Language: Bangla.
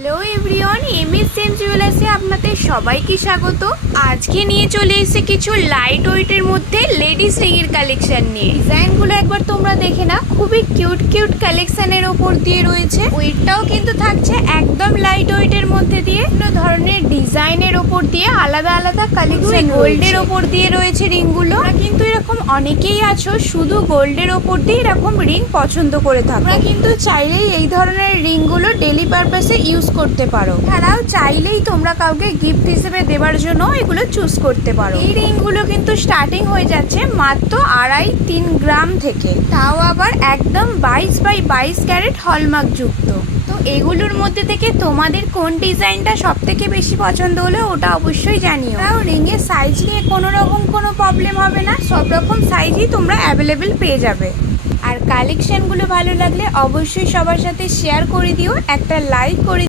হ্যালো এভরিওয়ান, এমএস জেম জুয়েলার্সে আপনাদের সবাইকে স্বাগত। আজকে নিয়ে চলে এসেছে কিছু লাইট ওয়েটের মধ্যে লেডিস রিং এর কালেকশন নিয়ে। ডিজাইনগুলো একবার তোমরা দেখে না, খুবই কিউট কিউট কালেকশনের ওপর দিয়ে রয়েছে। ওয়েটটাও কিন্তু থাকছে একদম লাইট ওয়েটের মধ্যে দিয়ে। বিভিন্ন ধরনের ডিজাইনের ওপর দিয়ে আলাদা আলাদা কালেকশন, গোল্ডের ওপর দিয়ে রয়েছে রিংগুলো। কিন্তু এরকম অনেকেই আছো শুধু গোল্ডের ওপর দিয়ে এরকম রিং পছন্দ করে থাকো। তোমরা কিন্তু চাইলেই এই ধরনের রিংগুলো ডেলি পারপাসে ইউজ করতে পারো। এছাড়াও চাইলেই তোমরা কাউকে গিফট হিসেবে দেওয়ার জন্য এগুলো চুজ করতে পারো। এই রিংগুলো কিন্তু স্টার্টিং হয়ে যাচ্ছে মাত্র 2.5-3 গ্রাম থেকে, তাও আবার একদম 22x22 ক্যারেট হলমার্ক যুক্ত। তো এগুলোর মধ্যে থেকে তোমাদের কোন ডিজাইনটা সব থেকে বেশি পছন্দ হলো ওটা অবশ্যই জানিও। তাও রিং এর সাইজ নিয়ে কোনো রকম কোনো প্রবলেম হবে না, সব রকম সাইজই তোমরা অ্যাভেলেবেল পেয়ে যাবে। আর কালেকশনগুলো ভালো লাগলে অবশ্যই সবার সাথে শেয়ার করে দিও, একটা লাইক করে